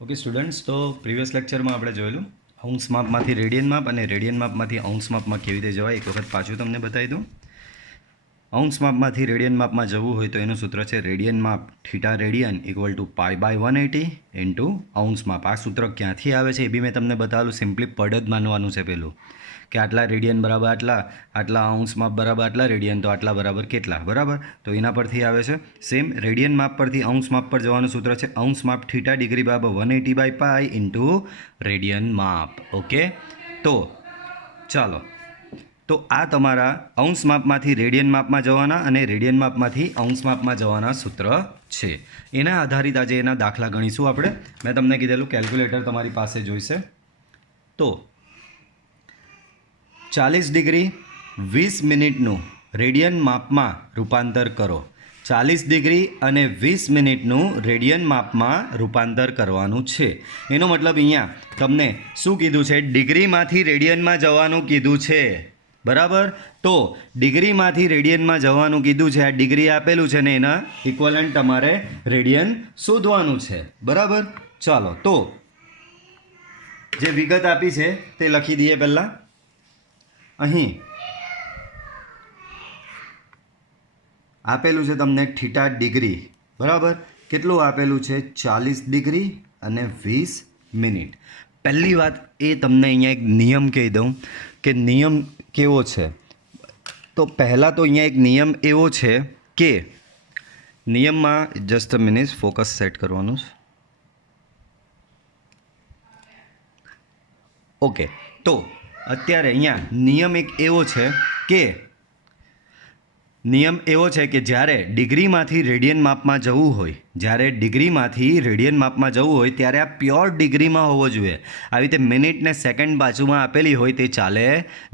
Okay students, તો previous લેક્ચરમાં આપણે જોયેલું અંશ માપમાંથી રેડિયન માપ અને રેડિયન માપમાંથી અંશ માપમાં કેવી રીતે જવાય એક વખત પાછું તમને બતાવી દઉં. અંશ માપમાંથી રેડિયન માપમાં જવું હોય તો એનું સૂત્ર છે રેડિયન માપ theta radian equal to π/180 into અંશ માપ. આ સૂત્ર ક્યાંથી આવે છે એ બી મેં તમને બતાવેલું. સિમ્પલી પડ જ માનવાનું છે પહેલું કે આટલા રેડિયન બરાબર આટલા, આટલા અંશ માપ બરાબર આટલા રેડિયન, તો આટલા બરાબર કેટલા, બરાબર. તો એના પરથી આવે છે. સેમ રેડિયન માપ પરથી અંશ માપ પર જવાનું સૂત્ર છે અંશ માપ થીટા ડિગ્રી બરાબર 180/π ઇન્ટુ રેડિયન માપ. ઓકે, તો ચાલો, તો આ તમારા અંશ માપમાંથી રેડિયન માપમાં જવાના અને રેડિયન માપમાંથી અંશ માપમાં જવાના સૂત્ર છે. એના આધારિત આજે એના દાખલા ગણીશું આપણે. મેં તમને કીધેલું કેલ્ક્યુલેટર તમારી પાસે જોઈશે. તો 40 ડિગ્રી 20 મિનિટનું રેડિયન માપમાં રૂપાંતર કરો. 40 ડિગ્રી અને 20 મિનિટનું રેડિયન માપમાં રૂપાંતર કરવાનું છે. એનો મતલબ અહીંયા તમને શું કીધું છે? ડિગ્રીમાંથી રેડિયનમાં જવાનું કીધું છે, બરાબર. તો ડિગ્રીમાંથી રેડિયનમાં જવાનું કીધું છે. આ ડિગ્રી આપેલું છે ને એના ઇક્વલન્ટ તમારે રેડિયન શોધવાનું છે, બરાબર. ચાલો, તો જે વિગત આપી છે તે લખી દઈએ પહેલાં. અહીં આપેલું છે તમને થીટા ડિગ્રી, બરાબર. કેટલું આપેલું છે? 40 ડિગ્રી અને 20 મિનિટ. પહેલી વાત એ તમને અહીંયા એક નિયમ કહી દઉં કે નિયમ કેવો છે. તો પહેલાં તો અહીંયા એક નિયમ એવો છે કે નિયમમાં just a minute, focus set કરવાનું છે. ઓકે, તો અત્યારે અહીંયા નિયમ એક એવો છે કે જ્યારે ડિગ્રીમાંથી રેડિયન માપમાં જવું હોય, જ્યારે ડિગ્રીમાંથી રેડિયન માપમાં જવું હોય ત્યારે આ પ્યોર ડિગ્રીમાં હોવો જોઈએ. આવી રીતે મિનિટ ને સેકન્ડ બાજુમાં આપેલી હોય તે ચાલે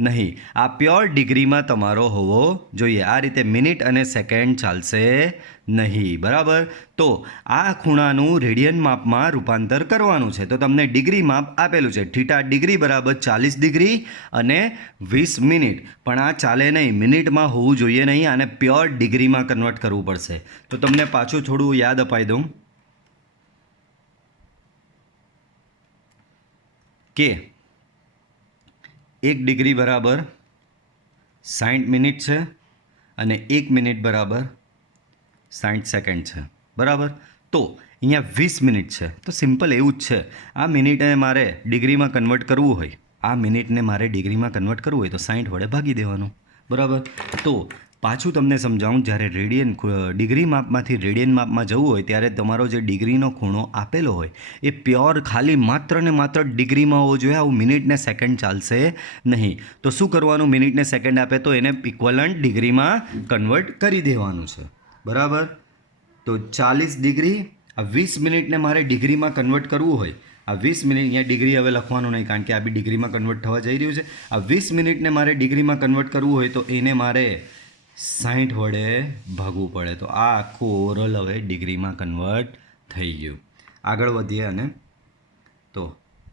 નહીં. આ પ્યોર ડિગ્રીમાં તમારો હોવો જોઈએ. આ રીતે મિનિટ અને સેકન્ડ ચાલશે નહીં, બરાબર. તો આ ખૂણાનું રેડિયન માપમાં રૂપાંતર કરવાનું છે. તો તમને ડિગ્રી માપ આપેલું છે થીટા ડિગ્રી બરાબર 40 ડિગ્રી અને 20 મિનિટ. પણ આ ચાલે નહીં, મિનિટમાં હોવું જોઈએ નહીં, આને પ્યોર ડિગ્રીમાં કન્વર્ટ કરવું પડશે. તો તમને પાછું થોડું યાદ અપાઈ દઉં કે 1 ડિગ્રી બરાબર 60 મિનિટ છે અને 1 મિનિટ બરાબર 60 સેકન્ડ છે, બરાબર. તો અહીંયા 20 મિનિટ છે. તો સિમ્પલ એવું જ છે. આ મિનિટને મારે ડિગ્રીમાં કન્વર્ટ કરવું હોય, આ મિનિટને મારે ડિગ્રીમાં કન્વર્ટ કરવું હોય તો 60 વડે ભાગી દેવાનું, બરાબર. તો પાછું તમને સમજાવું, જ્યારે ડિગ્રી માપમાંથી રેડિયન માપમાં જવું હોય ત્યારે તમારો જે ડિગ્રીનો ખૂણો આપેલો હોય એ પ્યોર ખાલી માત્ર ને માત્ર ડિગ્રીમાં હોવો જોઈએ. આવું મિનિટ ને સેકન્ડ ચાલશે નહીં. તો શું કરવાનું? મિનિટ ને સેકન્ડ આપે તો એને ઇક્વલન્ટ ડિગ્રીમાં કન્વર્ટ કરી દેવાનું છે, બરાબર. તો 40 ડિગ્રી, આ 20 મિનિટને મારે ડિગ્રીમાં કન્વર્ટ કરવું હોય, આ 20 મિનિટ, અહીંયા ડિગ્રી હવે લખવાનું નહીં કારણ કે આ બી ડિગ્રીમાં કન્વર્ટ થવા જઈ રહ્યું છે. આ 20 મિનિટને મારે ડિગ્રીમાં કન્વર્ટ કરવું હોય તો એને મારે 60 વડે ભાગવું પડે. તો આ આખું ઓવરઓલ હવે ડિગ્રીમાં કન્વર્ટ થઈ ગયું. આગળ વધીએ અને તો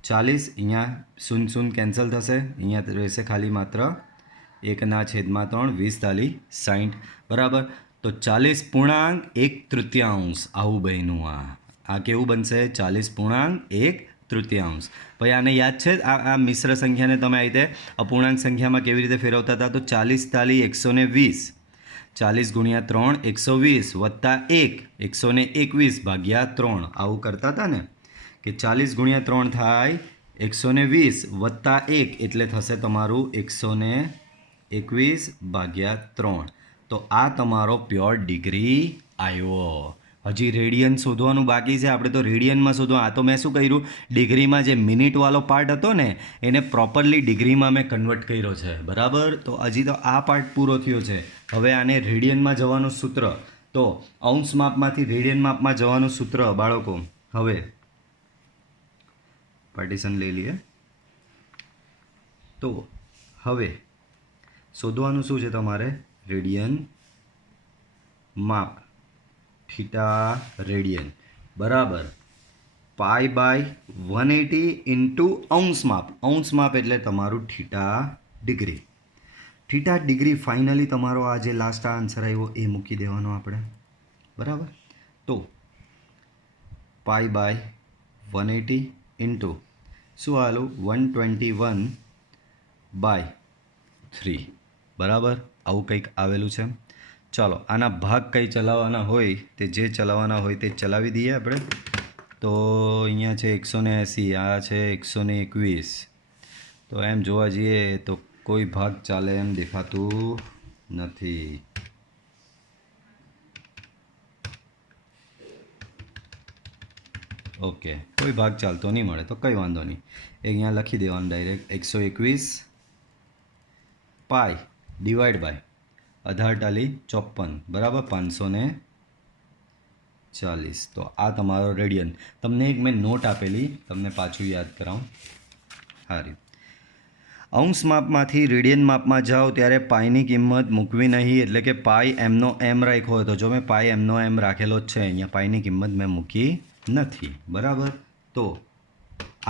40 અહીંયા 0 કેન્સલ થશે, અહીંયા રહેશે ખાલી માત્ર 1/3, 20 તાલી 60, બરાબર. તો 40.1/3 આવું બન્યું. આ કેવું બનશે? 40.1/3. પછી આને યાદ છે આ મિશ્ર સંખ્યાને તમે આ રીતે અપૂર્ણાંક સંખ્યામાં કેવી રીતે ફેરવતા હતા? તો 40 તાલી 120, 40 ગુણ્યા 3 120 વત્તા 1 121/3 આવું કરતા હતા ને, કે 40 ગુણ્યા 3 થાય 120 વત્તા 1 એટલે થશે તમારું 121/3. તો આ તમારો પ્યોર ડિગ્રી આવ્યો. હજી રેડિયન શોધવાનું બાકી છે. આપણે તો રેડિયનમાં શોધવા, આ તો મેં શું કર્યું, ડિગ્રીમાં જે મિનિટવાળો પાર્ટ હતો ને એને પ્રોપરલી ડિગ્રીમાં મેં કન્વર્ટ કર્યો છે, બરાબર. તો હજી તો આ પાર્ટ પૂરો થયો છે. હવે આને રેડિયનમાં જવાનું સૂત્ર, તો અંશ માપમાંથી રેડિયન માપમાં જવાનું સૂત્ર બાળકો, હવે પાર્ટીશન લઈ લઈએ. તો હવે શોધવાનું શું છે તમારે? રેડિયન માપ થીટા રેડિયન બરાબર π/180 ઇન્ટુ અંશ માપ. અંશ માપ એટલે તમારું theta degree. Theta degree finally તમારો આ જે લાસ્ટ આન્સર આવ્યો એ મૂકી દેવાનો આપણે, બરાબર. તો π/180 180 ઇન્ટુ શું આવેલું 121/3 બરાબર, આવું કંઈક આવેલું છે. ચાલો આના ભાગ કંઈ ચલાવવાના હોય તે જે ચલાવવાના હોય તે ચલાવી દઈએ આપણે. તો અહીંયા છે 180, આ છે 121. તો એમ જોવા જઈએ તો કોઈ ભાગ ચાલે એમ દેખાતું નથી. ઓકે, કોઈ ભાગ ચાલતો નહીં મળે તો કંઈ વાંધો નહીં. અહીંયા લખી દેવાનું ડાયરેક્ટ 121 પાઈ ડિવાઈડ બાય 18×54 બરાબર 540. તો આ તમારો રેડિયન. તમને એક મેં નોટ આપેલી, તમને પાછું યાદ કરાવું. સારી, અંશ માપમાંથી રેડિયન માપમાં જાઓ ત્યારે પાઈની કિંમત મૂકવી નહીં, એટલે કે પાઈ એમનો એમ રાખ્યો હોય તો જો મેં પાઈ એમનો એમ રાખેલો જ છે, અહીંયા પાઈની કિંમત મેં મૂકી નથી. બરાબર, તો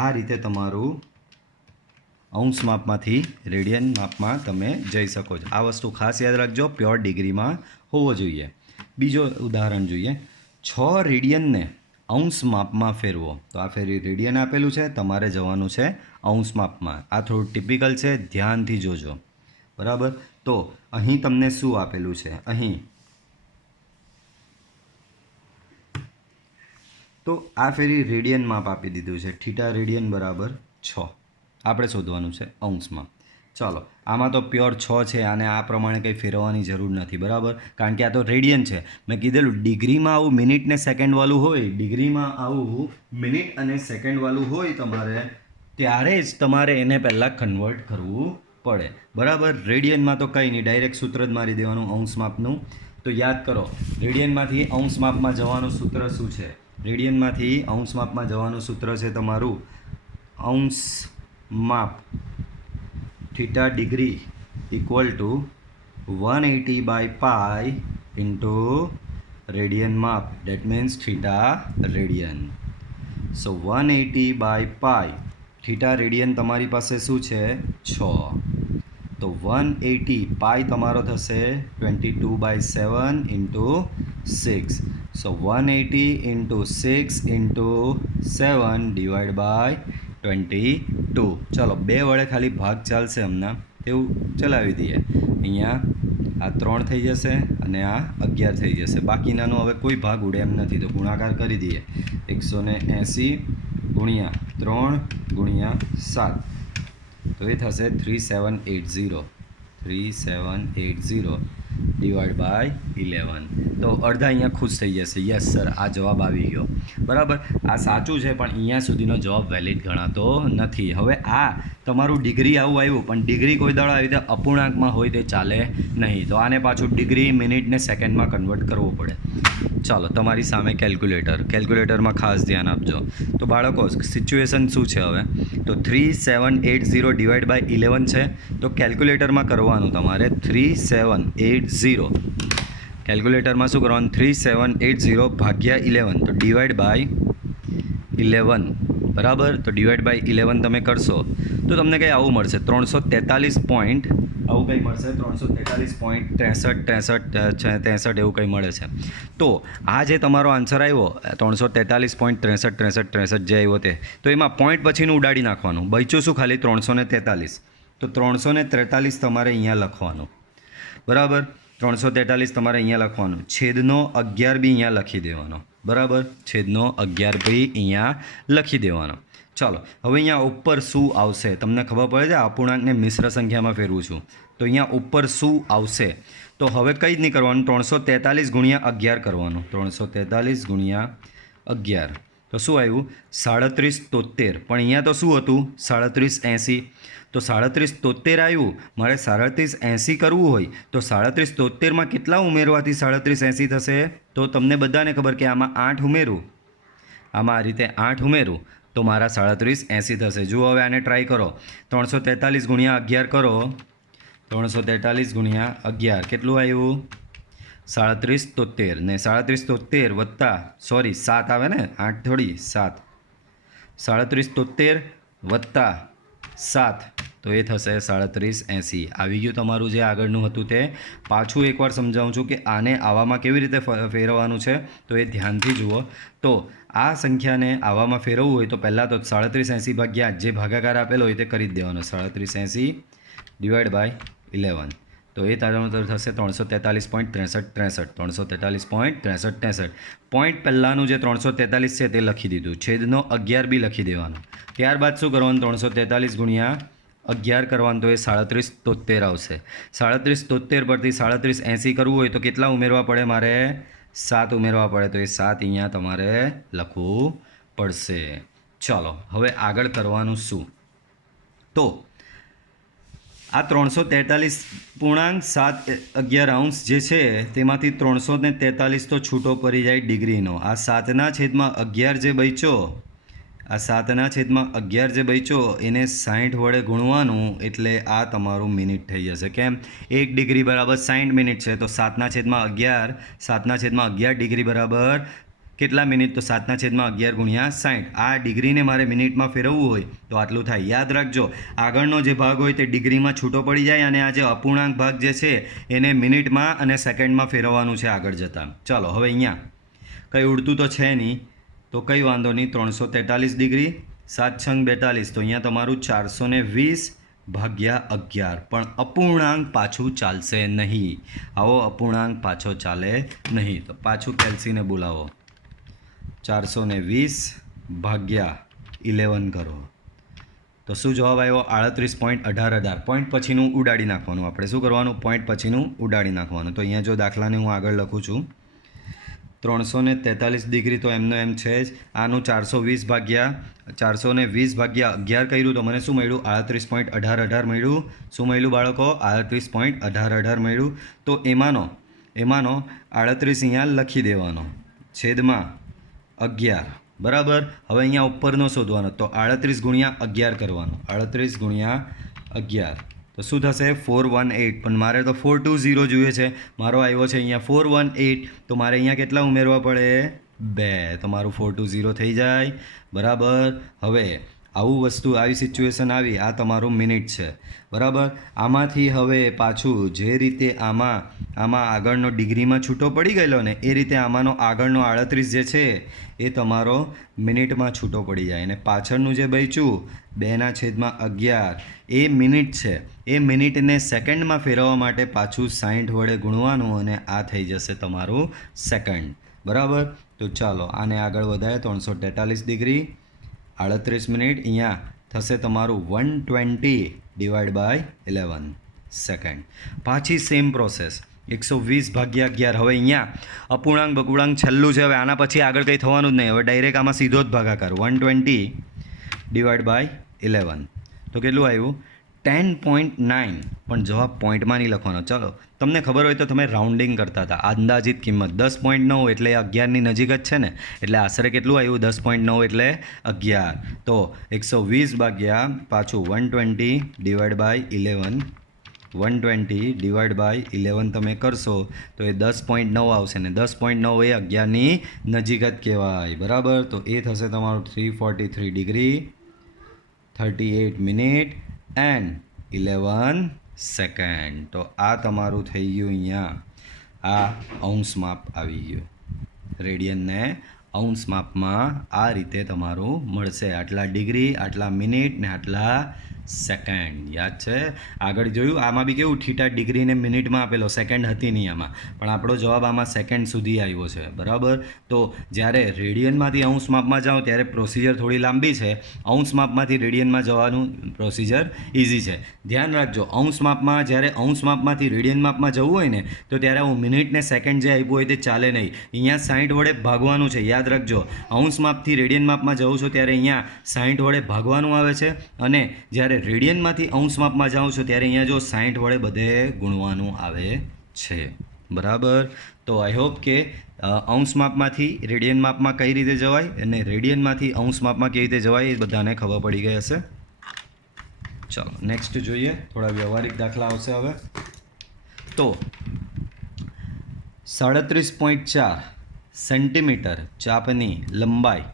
આ રીતે તમારું અંશ માપમાંથી રેડિયન માપમાં તમે જઈ શકો છો. આ વસ્તુ ખાસ યાદ રાખજો, પ્યોર ડિગ્રીમાં હોવો જોઈએ. બીજો ઉદાહરણ જોઈએ. 6 રેડિયનને અંશ માપમાં ફેરવો. તો આ ફેરી રેડિયન આપેલું છે, તમારે જવાનું છે અંશ માપમાં. આ થોડું ટિપિકલ છે, ધ્યાનથી જોજો. બરાબર, તો અહીં તમને શું આપેલું છે? અહીં તો આ ફેરી રેડિયન માપ આપી દીધું છે. થીટા રેડિયન બરાબર 6 આપણે શોધવાનું છે અંશમાં. ચાલો, આમાં તો પ્યોર 6 છે, આને આ પ્રમાણે કંઈ ફેરવવાની જરૂર નથી. બરાબર, કારણ કે આ તો રેડિયન છે. મેં કીધેલું ડિગ્રીમાં આવું મિનિટ ને સેકન્ડ વાળું હોય, ડિગ્રીમાં આવું મિનિટ અને સેકન્ડ વાળું હોય તમારે, ત્યારે જ તમારે એને પહેલાં કન્વર્ટ કરવું પડે. બરાબર, રેડિયનમાં તો કંઈ નહીં, ડાયરેક્ટ સૂત્ર જ મારી દેવાનું અંશ માપનું. તો યાદ કરો, રેડિયનમાંથી અંશ માપમાં જવાનું સૂત્ર શું છે? રેડિયનમાંથી અંશ માપમાં જવાનું સૂત્ર છે તમારું અંશ માપ થીટા ડિગ્રી ઇક્વલ ટુ 180/પાઈ ઇન્ટુ રેડિયન માપ, that means theta radian. So 180/પાઈ, થીટા રેડિયન તમારી પાસે શું છે? 6. તો 180 પાઈ તમારો થશે 22/7 into 6. So 180 into 6 into 7 divide by 22. ચલો, 2 વડે ખાલી ભાગ ચાલશે હમણાં, એવું ચલાવી દઈએ. અહીંયા આ 3 થઈ જશે અને આ 11 થઈ જશે. બાકીનાનો હવે કોઈ ભાગ ઉડે એમ નથી, તો ગુણાકાર કરી દઈએ. 180 ગુણ્યા 3 ગુણ્યા 7, તો એ થશે 3780. 3780 ડિવાઈડ બાય 11. તો અડધા અહીંયા ખુશ થઈ જશે. યસ સર, આ જવાબ આવી ગયો. બરાબર, આ સાચું છે, પણ અહીંયા સુધીનો જવાબ વેલિડ ગણાતો નથી. હવે આ તમારું ડિગ્રી આવું આવ્યું, પણ ડિગ્રી કોઈ દાડો આવી રીતે અપૂર્ણાંકમાં હોય તે ચાલે નહીં. તો આને પાછું ડિગ્રી મિનિટને સેકન્ડમાં કન્વર્ટ કરવું પડે. ચાલો, તમારી સામે કેલ્ક્યુલેટરમાં ખાસ ધ્યાન આપજો. તો બાળકો, સિચ્યુએશન શું છે હવે? તો 3780 ડિવાઈડ બાય 11 છે. તો કેલ્ક્યુલેટરમાં કરવાનું તમારે 3780. કેલ્ક્યુલેટરમાં શું કરવાનું? 3780 ભાગ્યા 11, તો ડિવાઈડ બાય 11. બરાબર, તો ડિવાઈડ બાય 11 તમે કરશો તો તમને કંઈ આવું મળશે 343 પોઈન્ટ, આવું કંઈ મળશે 343.63 એવું કંઈ મળે છે. તો આ જે તમારો આન્સર આવ્યો 343.63 જે આવ્યો તે, તો એમાં પોઈન્ટ પછીનું ઉડાડી નાખવાનું. બચ્યું શું? ખાલી 343. તો 343 તમારે અહીંયા લખવાનું. બરાબર, 343 તમારે અહીંયા લખવાનું. છેદનો 11 બી અહીંયા લખી દેવાનો. બરાબર, છેદનો 11 બી અહીંયા લખી દેવાનો. ચાલો, હવે અહીંયા ઉપર શું આવશે તમને ખબર પડે છે? અપૂર્ણાંકને મિશ્ર સંખ્યામાં ફેરવું છું, તો અહીંયા ઉપર શું આવશે? તો હવે કંઈ જ નહીં કરવાનું, 343 ગુણ્યા 11 કરવાનું. 343 ગુણ્યા 11, તો શું આવ્યું? 3773. પણ અહીંયા તો શું હતું? 3780. તો 3773 આવ્યું. મારે 3780 કરવું હોય તો 3773માં કેટલા ઉમેરવાથી 3780 થશે? તો તમને બધાને ખબર કે આમાં 8 ઉમેરું, આમાં આ રીતે 8 ઉમેરું તો મારા 3780 થશે. જુઓ, હવે આને ટ્રાય કરો. 343 ગુણ્યા 11 કરો. 343 ગુણ્યા 11 કેટલું આવ્યું? 3773. ને 3773 વત્તા 7 આવે ને, 8 થોડી 7. 3773 વત્તા 7 તો એ થશે 3780. આવી ગયું તમારું જે આગળનું હતું તે. પાછું એકવાર સમજાવું છું કે આને આવામાં કેવી રીતે ફેરવવાનું છે, તો એ ધ્યાનથી જુઓ. તો આ સંખ્યાને આવામાં ફેરવવું હોય તો પહેલાં તો 3780 ભાગ્યા જે ભાગાકાર આપેલો હોય તે કરી જ દેવાનો. 3780 ડિવાઈડ બાય 11, તો એ તારો મતલબ થશે 343.6363. 343.6363. પોઈન્ટ પહેલાંનું જે 343 છે તે લખી દીધું, છેદનો 11 બી લખી દેવાનો. ત્યારબાદ શું કરવાનું, 343 ગુણ્યા 11 કરવાનું, તો એ 3773 આવશે. 3773 પરથી 3780 કરવું હોય તો કેટલા ઉમેરવા પડે મારે? 7 ઉમેરવા પડે, તો એ 7 અહીંયા તમારે લખવું પડશે. ચાલો હવે આગળ કરવાનું શું, તો આ 343.711 જે છે તેમાંથી 343 તો છૂટો પડી જાય ડિગ્રીનો. આ 7/11 જે બચ્યો, આ 7/11 જે બચ્યો એને 60 વડે ગુણવાનું, એટલે આ તમારું મિનિટ થઈ જશે. કેમ? 1 ડિગ્રી બરાબર 60 મિનિટ છે, તો 7/11 7/11 ડિગ્રી બરાબર કેટલા મિનિટ? તો 7/11 ગુણ્યા 60. આ ડિગ્રીને મારે મિનિટમાં ફેરવવું હોય તો આટલું થાય. યાદ રાખજો, આગળનો જે ભાગ હોય તે ડિગ્રીમાં છૂટો પડી જાય, અને આ જે અપૂર્ણાંક ભાગ જે છે એને મિનિટમાં અને સેકન્ડમાં ફેરવવાનું છે આગળ જતાં. ચાલો હવે અહીંયા કંઈ ઉડતું તો છે નહીં, તો કંઈ વાંધો નહીં. 343 ડિગ્રી 7 છંગ 42, તો અહીંયા તમારું 420 ભાગ્યા 11. પણ અપૂર્ણાંક પાછું ચાલશે નહીં. આવો અપૂર્ણાંક પાછો ચાલે નહીં, તો પાછું કેલ્સીને બોલાવો. 420 ભાગ્યા 11 કરો, તો શું જવાબ આવ્યો? 38.18. પોઈન્ટ પછીનું ઉડાડી નાખવાનું. આપણે શું કરવાનું? પોઈન્ટ પછીનું ઉડાડી નાખવાનું. તો અહીંયા જો દાખલાને હું આગળ લખું છું, 343 ડિગ્રી તો એમનો એમ છે જ. આનું 420 ભાગ્યા 11 કર્યું તો મને શું મળ્યું? 38.18 મળ્યું. શું મળ્યું બાળકો? 38.18 મળ્યું. તો એમાંનો 38 અહીંયા લખી દેવાનો, છેદમાં 11, બરાબર. હવે અહીંયા ઉપરનો શોધવાનો, તો 38 ગુણ્યા 11 કરવાનો. 38 ગુણ્યા 11, તો શું થશે? 418. પણ મારે તો 420 જોઈએ છે, મારો આવ્યો છે અહીંયા 418, તો મારે અહીંયા કેટલા ઉમેરવા પડે? 2, તો મારું 420 થઈ જાય, બરાબર. હવે આવી સિચ્યુએશન આવી, આ તમારું મિનિટ છે, બરાબર. આમાંથી હવે પાછું જે રીતે આમાં આગળનો ડિગ્રીમાં છૂટો પડી ગયેલો ને, એ રીતે આમાંનો આગળનો 38 જે છે એ તમારો મિનિટમાં છૂટો પડી જાય. અને પાછળનું જે બચ્યું 2/11 એ મિનિટ છે, એ મિનિટને સેકન્ડમાં ફેરવવા માટે પાછું 60 વડે ગુણવાનું, અને આ થઈ જશે તમારું સેકન્ડ, બરાબર. તો ચાલો આને આગળ વધારે. 343 ડિગ્રી 38 મિનિટ, અહીંયા થશે તમારું 120 ડિવાઈડ બાય 11 સેકન્ડ. પાછી સેમ પ્રોસેસ, 120 ભાગ્યા 11. હવે અહીંયા અપૂર્ણાંક છેલ્લું છે, હવે આના પછી આગળ કંઈ થવાનું જ નહીં. હવે ડાયરેક્ટ આમાં સીધો જ ભાગાકાર. 120 ડિવાઈડ બાય 11, તો કેટલું આવ્યું? 10.9. પણ જવાબ પોઈન્ટમાં નહીં લખવાનો. ચાલો તમને ખબર હોય તો તમે રાઉન્ડિંગ કરતા હતા. અંદાજિત કિંમત 10.9 એટલે 11ની નજીક જ છે ને, એટલે આશરે કેટલું આવ્યું? 10.9 એટલે 11. તો 120 ભાગ્યા પાછું 120 ડિવાઈડ બાય 11, 120 ડિવાઈડ બાય 11 તમે કરશો તો એ 10.9 આવશે, ને 10.9 એ 11ની નજીક જ કહેવાય, બરાબર. તો એ થશે તમારું 343 ડિગ્રી 38 મિનિટ એન્ડ 11 સેકન્ડ. તો આ તમારું થઈ ગયું. અહીંયા આ અંશ માપ આવી ગયું. રેડિયનને અંશ માપમાં આ રીતે તમારું મળશે. આટલા ડિગ્રી, આટલા મિનિટ ને આટલા સેકન્ડ. યાદ છે? આગળ જોયું આમાં બી કેવું થીટા ડિગ્રીને મિનિટમાં આપેલો, સેકન્ડ હતી નહીં આમાં, પણ આપણો જવાબ આમાં સેકન્ડ સુધી આવ્યો છે, બરાબર. તો જ્યારે રેડિયનમાંથી અંશ માપમાં જાઓ ત્યારે પ્રોસિજર થોડી લાંબી છે, અંશ માપમાંથી રેડિયનમાં જવાનું પ્રોસિજર ઇઝી છે. ધ્યાન રાખજો, અંશ માપમાં જ્યારે અંશ માપમાંથી રેડિયન માપમાં જવું હોય ને, તો ત્યારે હું મિનિટ ને સેકન્ડ જે આપ્યું હોય તે ચાલે નહીં, અહીંયા 60 વડે ભાગવાનું છે. યાદ રાખજો, અંશ માપથી રેડિયન માપમાં જવું છો ત્યારે અહીંયા 60 વડે ભાગવાનું આવે છે, અને જ્યારે રેડિયનમાંથી અંશ માપમાં જાઉં છું ત્યારે અહીંયા જો 60 વડે બધે ગુણવાનું આવે છે, બરાબર. તો આઈ હોપ કે અંશ માપમાંથી રેડિયન માપમાં કઈ રીતે જવાય અને રેડિયનમાંથી અંશ માપમાં કેવી રીતે જવાય એ બધાને ખબર પડી ગઈ હશે. ચાલો નેક્સ્ટ જોઈએ, થોડા વ્યવહારિક દાખલા આવશે હવે. તો 37.4 સેન્ટીમીટર ચાપની લંબાઈ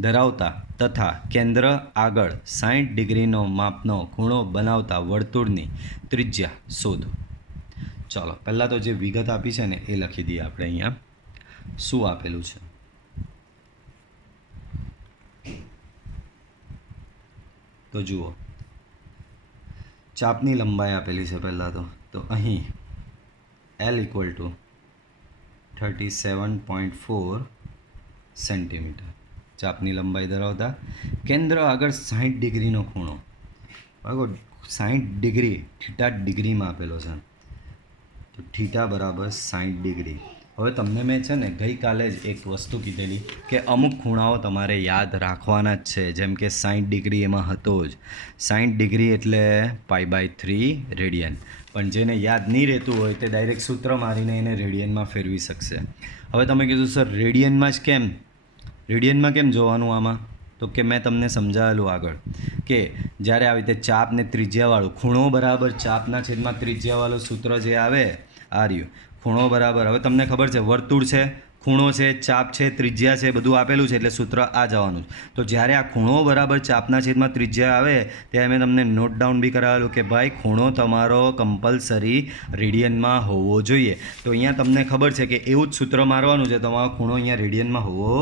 ધરાવતા તથા કેન્દ્ર આગળ 60 ડિગ્રીનો માપનો ખૂણો બનાવતા વર્તુળની ત્રિજ્યા શોધો. ચાલો પહેલાં તો જે વિગત આપી છે ને એ લખી દઈએ આપણે અહીંયા. શું આપેલું છે? તો જુઓ, ચાપની લંબાઈ આપેલી છે પહેલાં તો અહીં L ઇક્વલ ટુ 37.4 સેન્ટીમીટર ચાપની લંબાઈ ધરાવતા કેન્દ્ર આગળ 60 ડિગ્રીનો ખૂણો. બરાબર, 60 ડિગ્રી થીટા ડિગ્રીમાં આપેલો છે. તો થીટા બરાબર 60 ડિગ્રી. હવે તમને મેં છે ને ગઈકાલે જ એક વસ્તુ કીધેલી કે અમુક ખૂણાઓ તમારે યાદ રાખવાના જ છે. જેમ કે 60 ડિગ્રી એમાં હતો જ. 60 ડિગ્રી એટલે π/3 રેડિયન. પણ જેને યાદ નહીં રહેતું હોય તે ડાયરેક્ટ સૂત્ર મારીને એને રેડિયનમાં ફેરવી શકશે. હવે તમે કીધું સર રેડિયનમાં જ કેમ? રેડિયનમાં કેમ જોવાનું આમાં? તો કે મેં તમને સમજાવેલું આગળ કે જ્યારે આવી રીતે ચાપ ને ત્રિજ્યાવાળું ખૂણો બરાબર ચાપના છેદમાં ત્રિજ્યાવાળું સૂત્ર જે આવે આ રહ્યું. ખૂણો બરાબર, હવે તમને ખબર છે વર્તુળ છે, ખૂણો છે, ચાપ છે, ત્રિજ્યા છે, બધું આપેલું છે એટલે સૂત્ર આ જવાનું. તો જ્યારે આ ખૂણો બરાબર ચાપના છેદમાં ત્રિજ્યા આવે ત્યારે મેં તમને નોટ ડાઉન બી કરાવેલું કે ભાઈ ખૂણો તમારો કમ્પલસરી રેડિયનમાં હોવો જોઈએ. તો અહીંયા તમને ખબર છે કે એવું જ સૂત્ર મારવાનું છે. તમારો ખૂણો અહીંયા રેડિયનમાં હોવો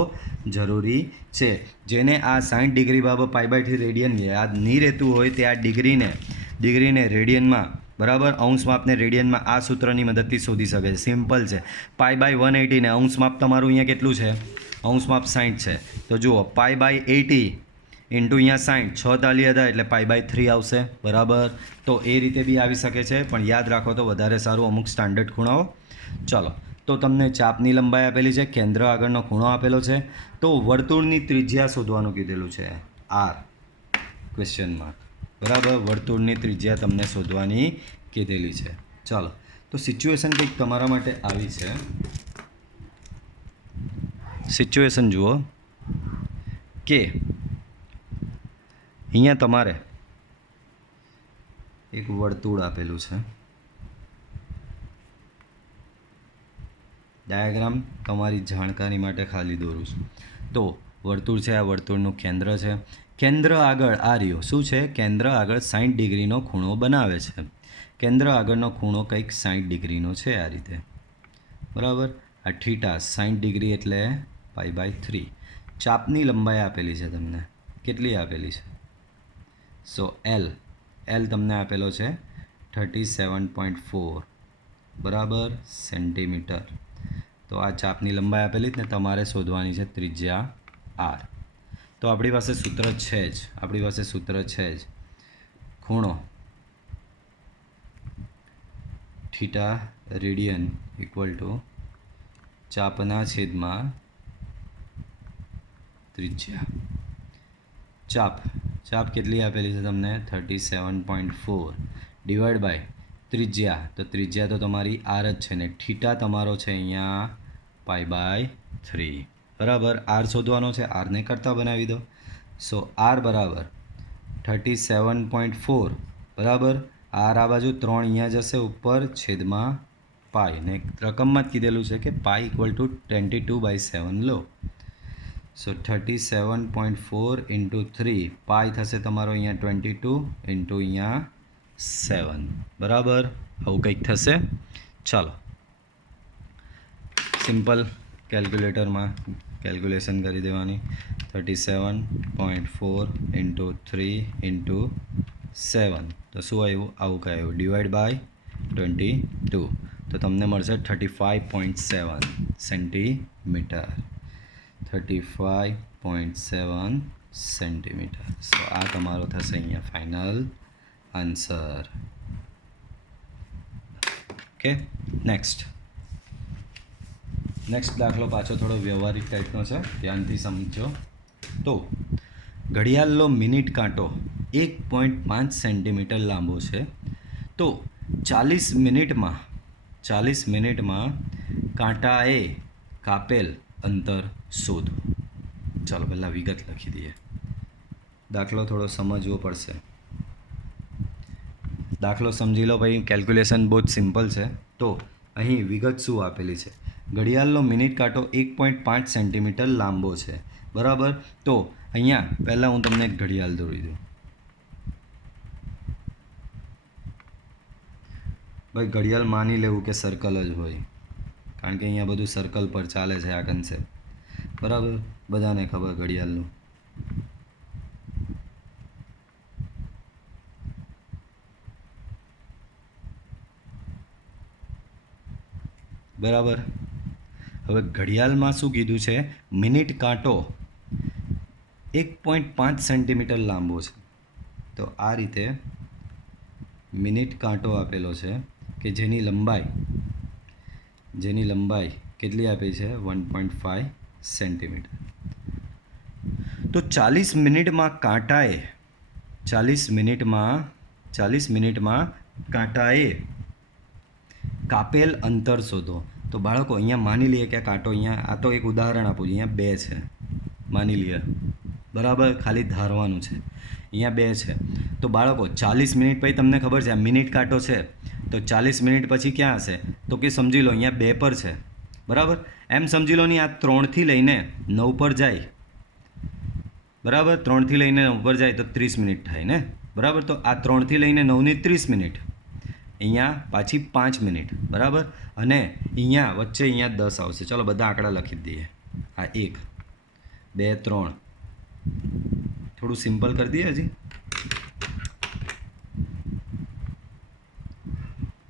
જરૂરી છે. જેને આ 60 ડિગ્રી બાબત π/3 રેડિયન યાદ નહીં રહેતું હોય તે આ ડિગ્રીને રેડિયનમાં બરાબર અંશ માપને રેડિયનમાં આ સૂત્રની મદદથી શોધી શકે છે. સિમ્પલ છે. π/180 ને અંશ માપ તમારું અહીંયા કેટલું છે? અંશ માપ 60 છે. તો જુઓ π/80 ઇન્ટુ અહીંયા 60 6 તાલી હતા એટલે π/3 આવશે. બરાબર, તો એ રીતે બી આવી શકે છે, પણ યાદ રાખો તો વધારે સારું અમુક સ્ટાન્ડર્ડ ખૂણાઓ. ચાલો, તો તમને ચાપની લંબાઈ આપેલી છે, કેન્દ્ર આગળનો ખૂણો આપેલો છે, તો વર્તુળની ત્રિજ્યા શોધવાનું કીધેલું છે R ક્વેશ્ચન માર્ક. બરાબર, વર્તુળની ત્રિજ્યા તમને શોધવાની કીધેલી છે. ચાલો, તો સિચ્યુએશન કંઈક તમારા માટે આવી છે. સિચ્યુએશન જુઓ કે અહીંયા તમારે એક વર્તુળ આપેલું છે. ડાયાગ્રામ તમારી જાણકારી માટે ખાલી દોરું છું. તો વર્તુળ છે, આ વર્તુળનું કેન્દ્ર છે. કેન્દ્ર આગળ આ રહ્યો શું છે? કેન્દ્ર આગળ 60 ડિગ્રીનો ખૂણો બનાવે છે. કેન્દ્ર આગળનો ખૂણો કંઈક 60 ડિગ્રીનો છે આ રીતે. બરાબર, આ થીટા 60 ડિગ્રી એટલે π/3. ચાપની લંબાઈ આપેલી છે તમને. કેટલી આપેલી છે? સો L તમને આપેલો છે 37.4 બરાબર સેન્ટીમીટર. તો આ ચાપની લંબાઈ આપેલી જ ને, તમારે શોધવાની છે ત્રિજ્યા R. તો આપણી પાસે સૂત્ર છે જ. ખૂણો થીટા રેડિયન ઇક્વલ ટુ ચાપના છેદમાં ત્રિજ્યા. ચાપ કેટલી આપેલી છે તમને? 37.4 ડિવાઈડ બાય ત્રિજ્યા. તો ત્રિજ્યા તો તમારી R જ છે ને, થીટા તમારો છે અહીંયા π/3. બરાબર, R શોધવાનો છે, Rને કરતા બનાવી દો. સો R બરાબર 37.4 બરાબર. R આ બાજુ 3 અહીંયા જશે ઉપર છેદમાં પાઈ, ને રકમમાં જ કીધેલું છે કે પાઈ ઇક્વલ ટુ 22/7 લો. સો 37.4 ઇન્ટુ 3 પાઈ થશે તમારો અહીંયા 22 ઇન્ટુ અહીંયા 7. બરાબર, આવું કંઈક થશે. ચાલો, સિમ્પલ કેલ્ક્યુલેટરમાં કેલ્ક્યુલેશન કરી દેવાની. 37.4 ઇન્ટુ 3 ઇન્ટુ 7 તો શું આવ્યું? આવું કંઈ આવ્યું ડિવાઈડ બાય 22. તો તમને મળશે 35.7 સેન્ટીમીટર. 35.7 સેન્ટીમીટર. સો આ તમારો થશે અહીંયા ફાઇનલ આન્સર. ઓકે, નેક્સ્ટ દાખલો પાછો થોડો વ્યવહારિક ટાઈપનો છે, ધ્યાનથી સમજો. તો ઘડિયાળનો મિનિટ કાંટો 1.5 સેન્ટીમીટર લાંબો છે. તો 40 મિનિટમાં કાંટાએ કાપેલ અંતર શોધો. ચાલો પહેલાં વિગત લખી દઈએ. દાખલો થોડો સમજવો પડશે. દાખલો સમજી લો ભાઈ, કેલ્ક્યુલેશન બહુ જ સિમ્પલ છે. તો અહીં વિગત શું આપેલી છે? ઘડિયાળનો મિનિટ કાંટો 1.5 સેન્ટીમીટર લાંબો છે. બરાબર. તો અહીંયા પહેલાં હું તમને એક ઘડિયાળ દોરી દઉં. ભાઈ ઘડિયાળ માની લેવું કે સર્કલ જ હોય, કારણ કે અહીંયા બધું સર્કલ પર ચાલે છે આ કન્સેપ્ટ. બરાબર, બધાને ખબર ઘડિયાળનું. બરાબર. હવે ઘડિયાળમાં શું કીધું છે, મિનિટ કાંટો 1.5 સેન્ટીમીટર લાંબો છે. તો આ રીતે મિનિટ કાંટો આપેલો છે કે જેની લંબાઈ કેટલી આપી છે, 1.5 સેન્ટીમીટર. તો 40 મિનિટમાં કાંટાએ કાપેલ અંતર શોધો. તો બાળકો અહીંયા માની લઈએ કે આ કાંટો અહીંયા, આ તો એક ઉદાહરણ આપું છું, અહીંયા 2 છે માની લઈએ. બરાબર, ખાલી ધારવાનું છે. અહીંયા 2 છે. તો બાળકો 40 મિનિટ પછી તમને ખબર છે આ મિનિટ કાંટો છે, તો 40 મિનિટ પછી ક્યાં હશે, તો કે સમજી લો અહીંયા 2 પર છે. બરાબર, એમ સમજી લો નહીં, આ 3થી લઈને 9 પર જાય. બરાબર, 3થી લઈને 9 પર જાય તો 30 મિનિટ થાય ને. બરાબર, તો આ 3થી લઈને 9ની 30 મિનિટ, અહીંયા પાછી 5 મિનિટ. બરાબર, અને અહીંયા વચ્ચે અહીંયા 10 આવશે. ચલો બધા આંકડા લખી દઈએ. આ 1 2 3, થોડું સિમ્પલ કરી દઈએ હજી.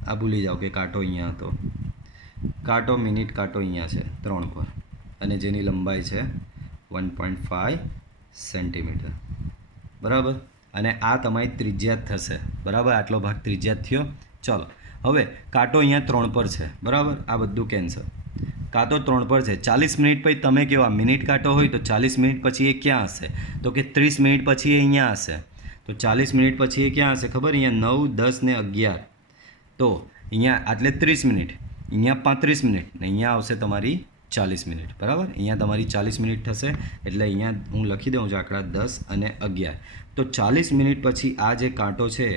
આ ભૂલી જાઓ કે કાંટો અહીંયા હતો. કાંટો મિનિટ કાંટો અહીંયા છે 3 પર, અને જેની લંબાઈ છે 1.5 સેન્ટીમીટર. બરાબર, અને આ તમારી ત્રિજ્યા જ થશે. બરાબર, આટલો ભાગ ત્રિજ્યા જ થયો. ચલો હવે કાંટો અહીંયા 3 પર છે. બરાબર, આ બધું કેન્સલ. કાંટો 3 પર છે. 40 મિનિટ પછી તમે કેવા મિનિટ કાંટો હોય તો 40 મિનિટ પછી એ ક્યાં હશે, તો કે 30 મિનિટ પછી એ અહીંયા હશે. તો 40 મિનિટ પછી એ ક્યાં હશે ખબર, અહીંયા 9 10 ને 11. તો અહીંયા આટલે 30 મિનિટ, અહીંયા 35 મિનિટ, ને અહીંયા આવશે તમારી 40 મિનિટ. બરાબર, અહીંયા તમારી 40 મિનિટ થશે. એટલે અહીંયા હું લખી દઉં છું આંકડા 10 અને 11. તો 40 મિનિટ પછી આ જે કાંટો છે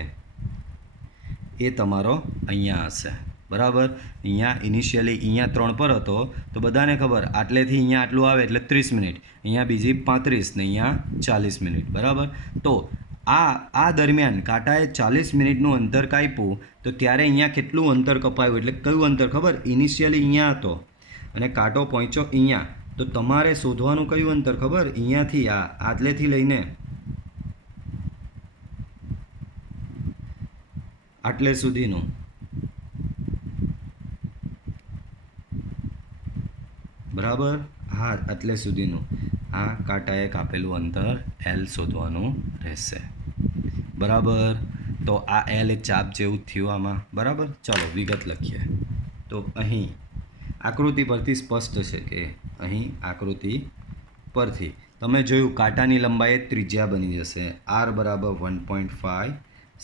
એ તમારો અહીંયા હશે. બરાબર, અહીંયા ઇનિશિયલી અહીંયા 3 પર હતો, તો બધાને ખબર આટલેથી અહીંયા આટલું આવે એટલે 30 મિનિટ, અહીંયા બીજી 35 ને અહીંયા 40 મિનિટ. બરાબર, તો આ દરમિયાન કાંટાએ 40 મિનિટનું અંતર કાપ્યું, તો ત્યારે અહીંયા કેટલું અંતર કપાયું, એટલે કયું અંતર ખબર, ઇનિશિયલી અહીંયા હતો અને કાંટો પહોંચ્યો અહીંયા. તો તમારે શોધવાનું કયું અંતર ખબર, અહીંયાથી આટલેથી લઈને આટલે સુધીનું. બરાબર, હા આટલે સુધીનું આ કાંટાએ કાપેલું અંતર L શોધવાનું રહેશે. બરાબર, તો આ L એક ચાપ જેવું જ થયું આમાં. બરાબર, ચાલો વિગત લખીએ. તો અહીં આકૃતિ પરથી સ્પષ્ટ છે કે અહીં આકૃતિ પરથી તમે જોયું કાંટાની લંબાઈ ત્રિજ્યા બની જશે R બરાબર 1.5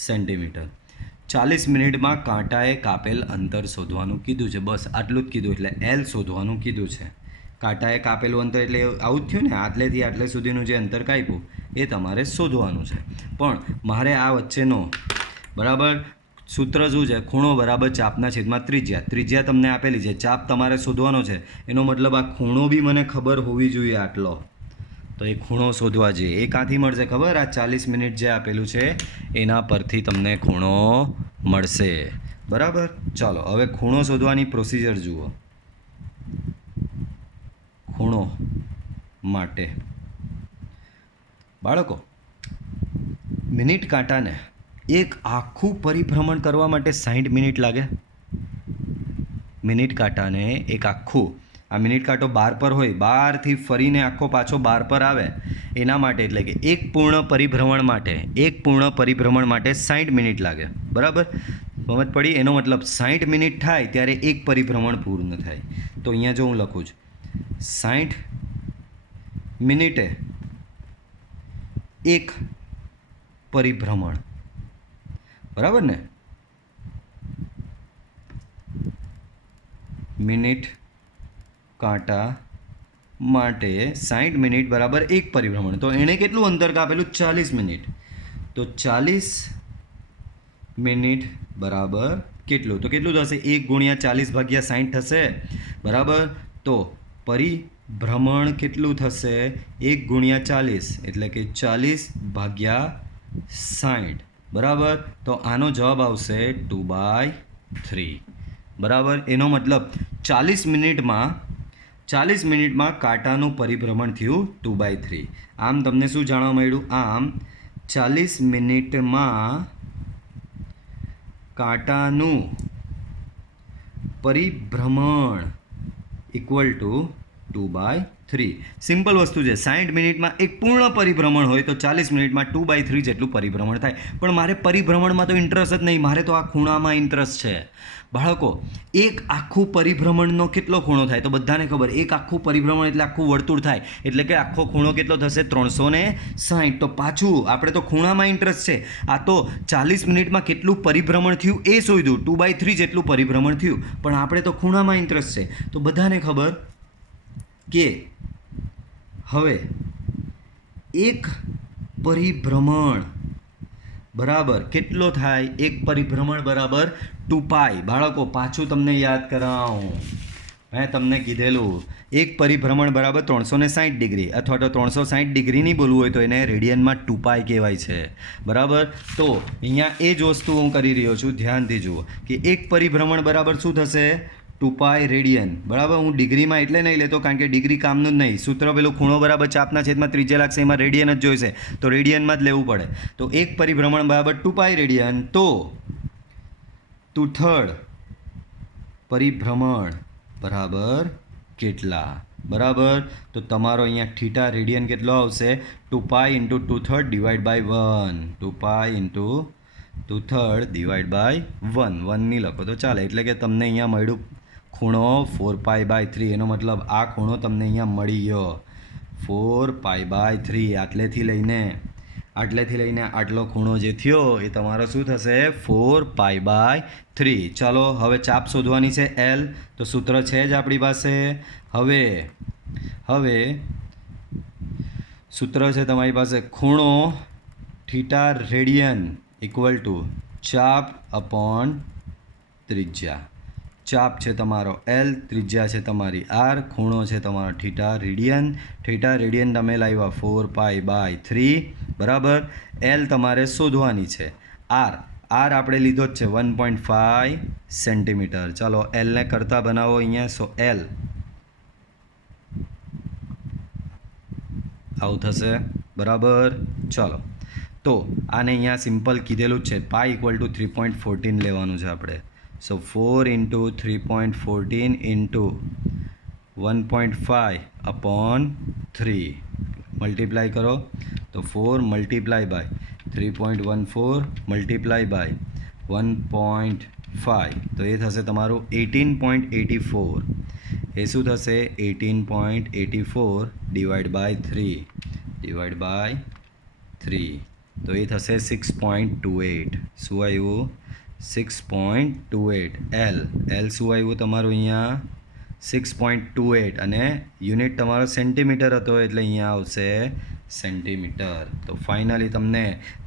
સેન્ટીમીટર. 40 મિનિટમાં કાંટાએ કાપેલ અંતર શોધવાનું કીધું છે. બસ આટલું જ કીધું, એટલે L શોધવાનું કીધું છે. કાંટાએ કાપેલું અંતર એટલે આવું જ થયું ને, આટલેથી આટલે સુધીનું જે અંતર કાપ્યું એ તમારે શોધવાનું છે. પણ મારે આ વચ્ચેનો બરાબર સૂત્ર શું છે, ખૂણો બરાબર ચાપના છેદમાં ત્રિજ્યા તમને આપેલી છે, ચાપ તમારે શોધવાનો છે. એનો મતલબ આ ખૂણો બી મને ખબર હોવી જોઈએ આટલો. તો એ ખૂણો શોધવા જોઈએ. એ ક્યાંથી મળશે ખબર, આ 40 મિનિટ જે આપેલું છે એના પરથી તમને ખૂણો મળશે. બરાબર, ચાલો હવે ખૂણો શોધવાની પ્રોસિજર જુઓ. ખૂણો માટે બાળકો મિનિટ કાંટાને એક આખું પરિભ્રમણ કરવા માટે 60 મિનિટ લાગે. મિનિટ કાંટાને એક આખું, આ મિનિટ કાંટો 12 પર હોય, 12થી ફરીને આખો પાછો 12 પર આવે એના માટે, એટલે કે એક પૂર્ણ પરિભ્રમણ માટે 60 મિનિટ લાગે. બરાબર, સમજ પડી? એનો મતલબ 60 મિનિટ થાય ત્યારે એક પરિભ્રમણ પૂર્ણ થાય. તો અહીંયા જો હું લખું છું 60 મિનિટે એક પરિભ્રમણ. બરાબર ને, મિનિટ કાંટા માટે 60 મિનિટ બરાબર એક પરિભ્રમણ. તો એણે કેટલું અંતર કાપેલું, 40 મિનિટ. તો 40 મિનિટ બરાબર કેટલું, તો કેટલું થશે, 1 × 40 / 60 થશે. બરાબર, તો ભ્રમણ કેટલું થશે? 1 ગુણ્યા 40 એટલે કે 40 ભાગ્યા 60. બરાબર, તો આનો જવાબ આવશે 2/3. બરાબર, એનો મતલબ 40 મિનિટમાં કાંટાનું પરિભ્રમણ થયું 2/3. આમ તમને શું જાણવા મળ્યું? આમ 40 મિનિટમાં કાંટાનું પરિભ્રમણ ઇક્વલ ટુ 2/3. સિમ્પલ વસ્તુ છે. 60 મિનિટમાં એક પૂર્ણ પરિભ્રમણ હોય તો 40 મિનિટમાં 2/3 જેટલું પરિભ્રમણ થાય. પણ મારે પરિભ્રમણમાં તો ઇન્ટરેસ્ટ જ નહીં, મારે તો આ ખૂણામાં ઇન્ટરેસ્ટ છે. બાળકો, એક આખું પરિભ્રમણનો કેટલો ખૂણો થાય? તો બધાને ખબર, એક આખું પરિભ્રમણ એટલે આખું વર્તુળ થાય, એટલે કે આખો ખૂણો કેટલો થશે? 360. તો પાછું આપણે તો ખૂણામાં ઇન્ટરેસ્ટ છે. આ તો 40 મિનિટમાં કેટલું પરિભ્રમણ થયું એ શોધ્યું, 2/3 જેટલું પરિભ્રમણ થયું, પણ આપણે તો ખૂણામાં ઇન્ટરેસ્ટ છે. તો બધાને ખબર કે હવે એક પરિભ્રમણ બરાબર કેટલો થાય? એક પરિભ્રમણ બરાબર 2π. બાળકો, પાછું તમને યાદ કરાવું, મેં તમને કીધેલું એક પરિભ્રમણ બરાબર 360 ડિગ્રી, અથવા તો 360 ડિગ્રી નહીં બોલવું હોય તો એને રેડિયનમાં 2π કહેવાય છે. બરાબર, તો અહીંયા એ જ વસ્તુ હું કરી રહ્યો છું, ધ્યાનથી જુઓ કે એક પરિભ્રમણ બરાબર શું થશે? 2π રેડિયન. બરાબર, હું ડિગ્રીમાં એટલે નહીં લેતો કારણ કે ડિગ્રી કામનું જ નહીં. સૂત્ર પેલું ખૂણો બરાબર ચાપના છેદમાં ત્રિજ્યા લાગશે, એમાં રેડિયન જ જોઈશે, તો રેડિયનમાં જ લેવું પડે. તો એક પરિભ્રમણ બરાબર 2π રેડિયન, તો 2/3 પરિભ્રમણ બરાબર કેટલા? બરાબર, તો તમારો અહીંયા થીટા રેડિયન કેટલો આવશે? 2π × 2/3 ડિવાઈડ બાય 1. 2π × 2/3 divide by 1. 1 નહીં લખો તો ચાલે. એટલે કે તમને અહીંયા મળ્યું ખૂણો 4π/3. એનો મતલબ આ ખૂણો તમને અહીંયા મળી ગયો 4π/3. આટલેથી લઈને આટલો ખૂણો જે થયો એ તમારો શું થશે? 4π/3. ચાલો હવે ચાપ શોધવાની છે L. તો સૂત્ર છે જ આપણી પાસે. હવે સૂત્ર છે તમારી પાસે ખૂણો થીટા રેડિયન ઇક્વલ ટુ ચાપ અપોન ત્રિજ્યા. ચાપ છે તમારો L, ત્રિજ્યા છે તમારી R, ખૂણો છે તમારો થીટા રેડિયન. થીટા રેડિયન તમે લાવ્યા 4π/3. બરાબર, L તમારે શોધવાની છે. R આપણે લીધો જ છે 1.5 સેન્ટીમીટર. ચાલો Lને કરતા બનાવો અહીંયા. સો L આવું થશે. બરાબર, ચાલો તો આને અહીંયા સિમ્પલ કીધેલું જ છે. પાઈ ઇક્વલ ટુ 3.14 લેવાનું છે આપણે. સો 4 × 3.14 × 1.5/3 મલ્ટીપ્લાય કરો તો 4 મલ્ટીપ્લાય બાય 3.14 મલ્ટીપ્લાય બાય 1.5, તો એ થશે તમારું 18.84. એ શું થશે? 18.84 ડિવાઈડ બાય 3. તો એ થશે 6.28. શું આવ્યું? 6.28. L શું આવ્યું તમારું અહીંયા? 6.28. અને યુનિટ તમારો સેન્ટીમીટર હતો એટલે અહીંયા આવશે સેન્ટીમીટર. તો ફાઇનલી તમને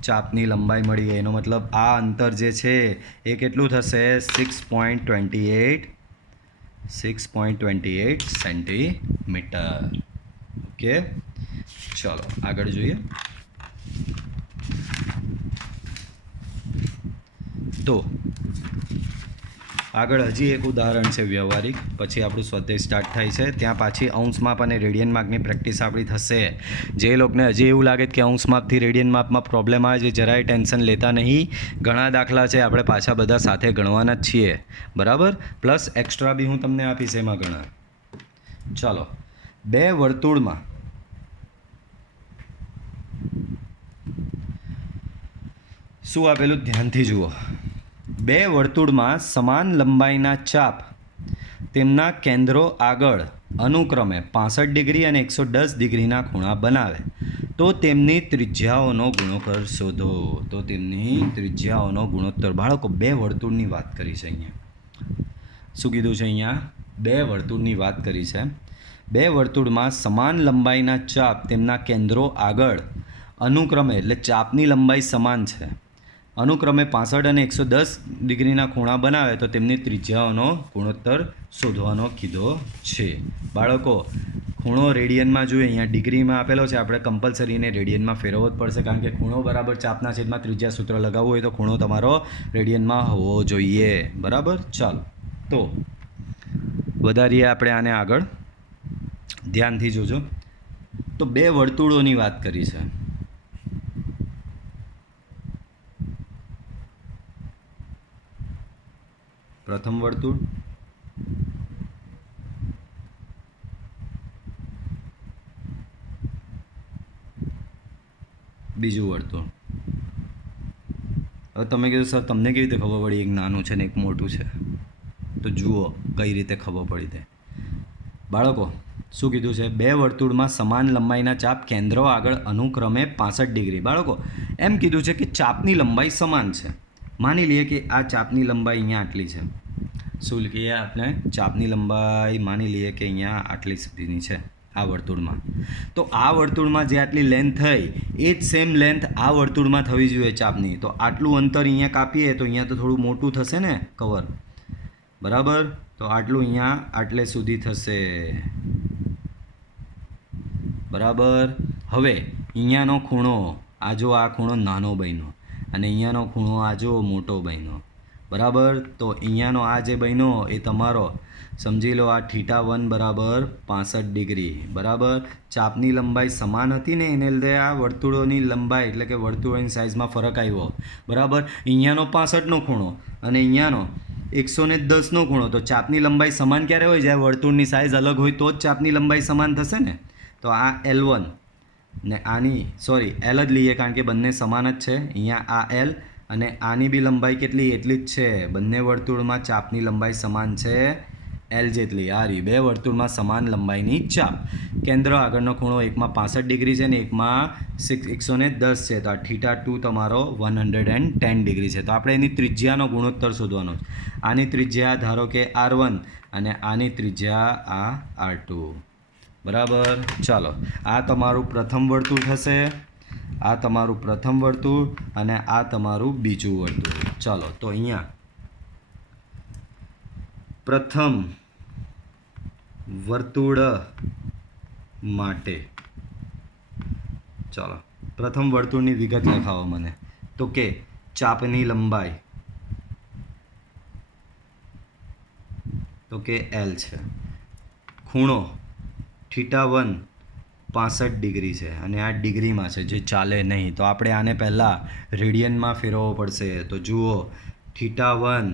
ચાપની લંબાઈ મળી ગઈ. એનો મતલબ આ અંતર જે છે એ કેટલું થશે? 6.28 સેન્ટીમીટર. ઓકે, ચલો આગળ જોઈએ. તો આગળ હજી એક ઉદાહરણ છે વ્યવહારિક, પછી આપણું સ્વાધ્યાય સ્ટાર્ટ થાય છે. ત્યાં પાછી અંશ માપ અને રેડિયન માપની પ્રેક્ટિસ આપણી થશે. જે લોકોને હજી એવું લાગે કે અંશ માપથી રેડિયન માપમાં પ્રોબ્લેમ આવે છે, જરાય ટેન્શન લેતા નહીં. ઘણા દાખલા છે, આપણે પાછા બધા સાથે ગણવાના જ છીએ. બરાબર, પ્લસ એક્સ્ટ્રા બી હું તમને આપીશ એમાં ઘણા. ચાલો, બે વર્તુળમાં શું આપેલું ધ્યાનથી જુઓ. બે વર્તુળમાં સમાન લંબાઈના ચાપ તેમના કેન્દ્રો આગળ અનુક્રમે 65 ડિગ્રી અને 110 ડિગ્રીના ખૂણા બનાવે તો તેમની ત્રિજ્યાઓનો ગુણોત્તર શોધો. બાળકો, બે વર્તુળની વાત કરી છે અહીંયા. શું કીધું છે અહીંયા? બે વર્તુળની વાત કરી છે. બે વર્તુળમાં સમાન લંબાઈના ચાપ તેમના કેન્દ્રો આગળ અનુક્રમે, એટલે ચાપની લંબાઈ સમાન છે, અનુક્રમે 65 અને 110 ડિગ્રીના ખૂણા બનાવે તો તેમની ત્રિજ્યાઓનો ગુણોત્તર શોધવાનો કીધો છે. બાળકો, ખૂણો રેડિયનમાં જોઈએ, અહીંયા ડિગ્રીમાં આપેલો છે, આપણે કમ્પલસરીને રેડિયનમાં ફેરવવો જ પડશે, કારણ કે ખૂણો બરાબર ચાપના છેદમાં ત્રિજ્યા સૂત્ર લગાવવું હોય તો ખૂણો તમારો રેડિયનમાં હોવો જોઈએ. બરાબર. ચાલો તો વધારીએ આપણે આને આગળ, ધ્યાનથી જોજો. તો બે વર્તુળોની વાત કરી છે. પ્રથમ વર્તુળ, બીજું વર્તુળ. હવે તમે કીધું સર તમને કેવી રીતે ખબર પડી એક નાનું છે ને એક મોટું છે? તો જુઓ કઈ રીતે ખબર પડી તે. બાળકો શું કીધું છે? બે વર્તુળમાં સમાન લંબાઈના ચાપ કેન્દ્રો આગળ અનુક્રમે 65 ડિગ્રી. બાળકો એમ કીધું છે કે ચાપની લંબાઈ સમાન છે. માની લઈએ કે આ ચાપની લંબાઈ અહીંયા આટલી છે. શું કહીએ આપણે? ચાપની લંબાઈ માની લઈએ કે અહીંયા આટલી સુધીની છે આ વર્તુળમાં. તો આ વર્તુળમાં જે આટલી લેન્થ થઈ એ જ સેમ લેન્થ આ વર્તુળમાં થવી જોઈએ ચાપની. તો આટલું અંતર અહીંયા કાપીએ તો અહીંયા તો થોડું મોટું થશે ને કવર. બરાબર. તો આટલું અહીંયા આટલે સુધી થશે. બરાબર. હવે અહીંયાનો ખૂણો આ જો, આ ખૂણો નાનો બન્યો અને અહીંયાનો ખૂણો આ જો મોટો બન્યો. બરાબર. તો અહીંયાનો આ જે બન્યો એ તમારો સમજી લો આ θ1 બરાબર 65 ડિગ્રી. બરાબર. ચાપની લંબાઈ સમાન હતી ને એને લીધે આ વર્તુળોની લંબાઈ એટલે કે વર્તુળોની સાઇઝમાં ફરક આવ્યો. બરાબર. અહીંયાનો 65નો ખૂણો અને અહીંયાનો 110નો ખૂણો. તો ચાપની લંબાઈ સમાન ક્યારે હોય? જ્યારે વર્તુળની સાઇઝ અલગ હોય તો જ ચાપની લંબાઈ સમાન થશે ને. તો આ L1 ને આની L જ લઈએ કારણ કે બંને સમાન જ છે. અહીંયા આ L અને આની બી લંબાઈ કેટલી? એટલી જ છે. બંને વર્તુળમાં ચાપની લંબાઈ સમાન છે L જેટલી. આ રહી બે વર્તુળમાં સમાન લંબાઈની ચાપ. કેન્દ્ર આગળનો ખૂણો એકમાં 65 ડિગ્રી છે ને એકમાં 110 છે. તો આ θ2 તમારો 110 ડિગ્રી છે. તો આપણે એની ત્રિજ્યાનો ગુણોત્તર શોધવાનો છે. આની ત્રિજ્યા ધારો કે R1 અને આની ત્રિજ્યા આ R2. બરાબર. ચાલો આ તમારું પ્રથમ વર્તુળ થશે, આ તમારું પ્રથમ વર્તુળ અને આ તમારું બીજું વર્તુળ. ચાલો તો અહીંયા પ્રથમ વર્તુળ માટે ચાલો પ્રથમ વર્તુળની વિગત લખાવો મને. તો કે ચાપની લંબાઈ તો કે L છે, ખૂણો θ1 65 ડિગ્રી છે અને આ ડિગ્રીમાં છે જે ચાલે નહીં. તો આપણે આને પહેલાં રેડિયનમાં ફેરવવો પડશે. તો જુઓ θ1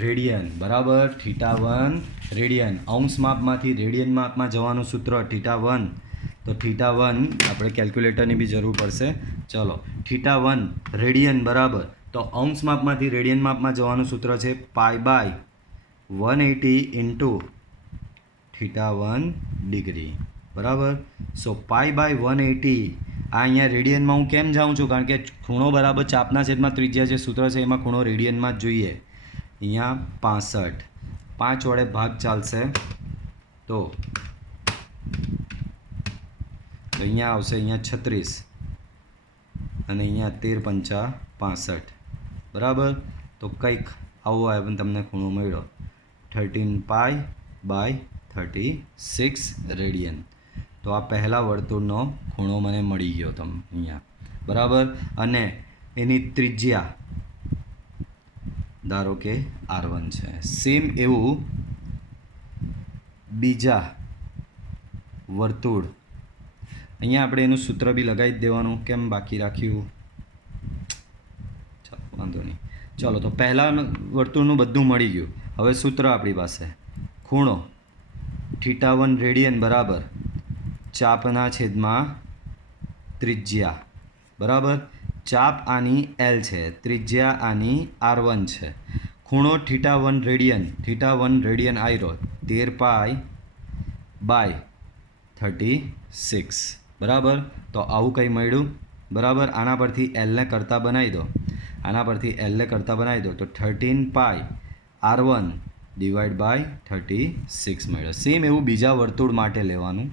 રેડિયન. બરાબર. θ1 રેડિયન. અંશ માપમાંથી રેડિયન માપમાં જવાનું સૂત્ર θ1. તો θ1 આપણે કેલ્ક્યુલેટરની બી જરૂર પડશે. ચલો θ1 રેડિયન. બરાબર. તો અંશ માપમાંથી રેડિયન માપમાં જવાનું સૂત્ર છે π/180 ઇન્ટુ θ1 ડિગ્રી. બરાબર. સો π/180 આ અહીંયા રેડિયનમાં હું કેમ જાઉં છું? કારણ કે ખૂણો બરાબર ચાપના છેદમાં ત્રિજ્યા જે સૂત્ર છે એમાં ખૂણો રેડિયનમાં જ જોઈએ. અહીંયા 65 5 વડે ભાગ ચાલશે તો અહીંયા આવશે અહીંયા 36 અને અહીંયા 13 × 5 65. બરાબર. તો કંઈક આવો આવે તમને ખૂણો મળ્યો 13π/36 રેડિયન. તો આ પહેલા વર્તુળનો ખૂણો મને મળી ગયો તમને અહીંયા. બરાબર. અને એની ત્રિજ્યા ધારો કે R1 છે. સેમ એવું બીજા વર્તુળ અહીંયા આપણે એનું સૂત્ર બી લગાવી જ દેવાનું. કેમ બાકી રાખ્યું? ચાલો વાંધો નહીં. ચાલો તો પહેલાં વર્તુળનું બધું મળી ગયું. હવે સૂત્ર આપણી પાસે ખૂણો θ1 રેડિયન બરાબર ચાપના છેદમાં ત્રિજ્યા. બરાબર. ચાપ આની L છે, ત્રિજ્યા આની R1 છે. ખૂણો θ1 રેડિયન આવ્યો 13π/36. બરાબર. તો આવું કંઈ મળ્યું. બરાબર. આના પરથી Lને કરતાં બનાવી દો, આના પરથી Lને કરતાં બનાવી દો તો 13π/R1 / 36 મળ્યો. સેમ એવું બીજા વર્તુળ માટે લેવાનું.